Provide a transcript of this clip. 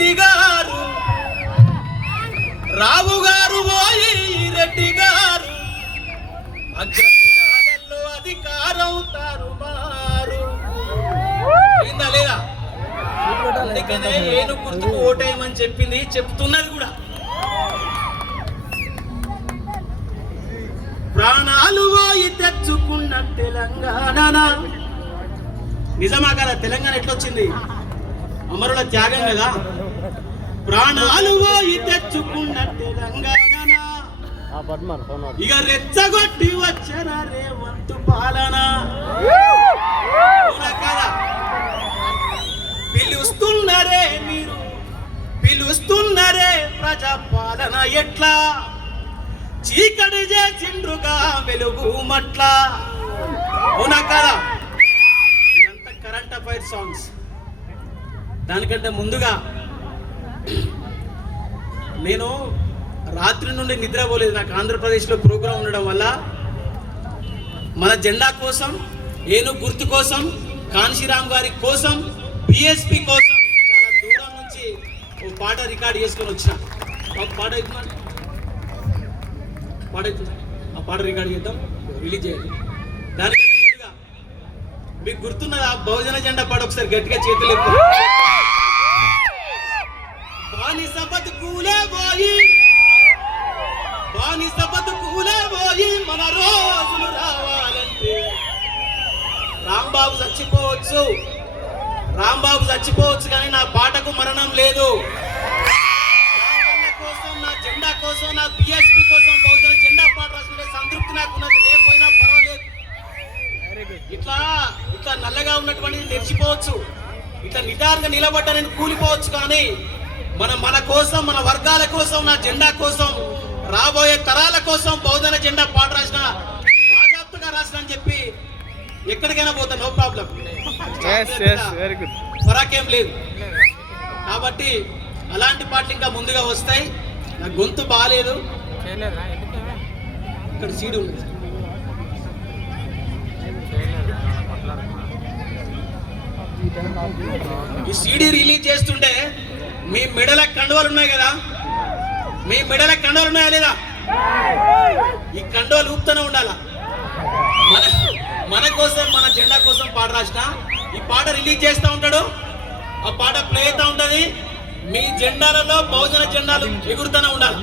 రెడ్డి గారు, రావు గారు పోయి రెడ్డి గారు, అగ్రకులాలలో అధికారం తారుమారు. ఏందా లేదా? అందుకనే ఏను గుర్తుకు ఓటేయమని చెప్పింది, చెప్తున్నది కూడా. ప్రాణాలు పోయి తెచ్చుకున్న తెలంగాణ నిజమా కదా? తెలంగాణ ఎట్లొచ్చింది? అమరుల త్యాగం కదా. ప్రాణాలు పోయి తెచ్చుకున్న తెలంగాణ ఇక రెచ్చగొట్టి వచ్చిన రేవంతు పాలన కదా. పిలుస్తున్నారే మీరు, పిలుస్తున్నారే ప్రజా పాలన ఎట్లా, చీకటి చేసిండ్రుగా వెలుగు మట్ల. అవునా కదా? ఇదంతా కరెంట్ అఫైర్ సాంగ్స్. దానికంటే ముందుగా నేను రాత్రి నుండి నిద్రపోలేదు. నాకు ఆంధ్రప్రదేశ్లో ప్రోగ్రాం ఉండడం వల్ల మన జెండా కోసం, ఏను గుర్తు కోసం, కాన్షీరామ్ గారి కోసం, బిఎస్పి కోసం చాలా దూరం నుంచి ఓ పాట రికార్డ్ చేసుకొని వచ్చిన. ఒక పాట అవుతుందండి, పాట అవుతుంది. ఆ పాట రికార్డ్ చేద్దాం, రిలీజ్ చేయాలి. దానికంటే ముందుగా మీకు గుర్తున్నదా బహుజన జెండా పాట? ఒకసారి గట్టిగా చేతులు ఎత్తు. బానిస బతుకులే పోయి, బానిస బతుకులే పోయి మన రోజులు రావాలంటే రాంబాబు చచ్చిపోవచ్చు, రాంబాబు చచ్చిపోవచ్చు, కానీ నా పాటకు మరణం లేదు. నా కోసం, నా జెండా కోసం, నా బిఎస్పి కోసం బహుజన జెండా పాట రాసుకుంటే సంతృప్తి నాకున్నది. రేపోయినా పర్వాలేదు. ఇట్లా ఇట్లా నల్లగా ఉన్నటువంటి తెరిచిపోవచ్చు, ఇట్లా నిదారుగా నిలబడ్డ నేను కూలిపోవచ్చు, కానీ మన కోసం, మన వర్గాల కోసం, నా జెండా కోసం, రాబోయే తరాల కోసం బహుజన జెండా పాట రాసిన, బాజాప్తుగా రాసిన అని చెప్పి ఎక్కడికైనా పోతా, నో ప్రాబ్లం, ఫరాకేం లేదు. కాబట్టి అలాంటి పాటలు ఇంకా ముందుగా వస్తాయి. నా గొంతు బాగాలేదు, ఇక్కడ సీడీ ఉంది. ఈ సీడీ రిలీజ్ చేస్తుంటే మీ మెడల కండువాలు ఉన్నాయి కదా, మీ మెడల కండువాలు ఉన్నాయా లేదా? ఈ కండువాలు ఊపుతూనే ఉండాలా. మన కోసం, మన జెండా కోసం పాట రాసిన. ఈ పాట రిలీజ్ చేస్తూ ఉంటాడు, ఆ పాట ప్లే అవుతూ ఉంటది. మీ జెండాలలో బహుజన జెండాలు ఎగురుతూనే ఉండాలి.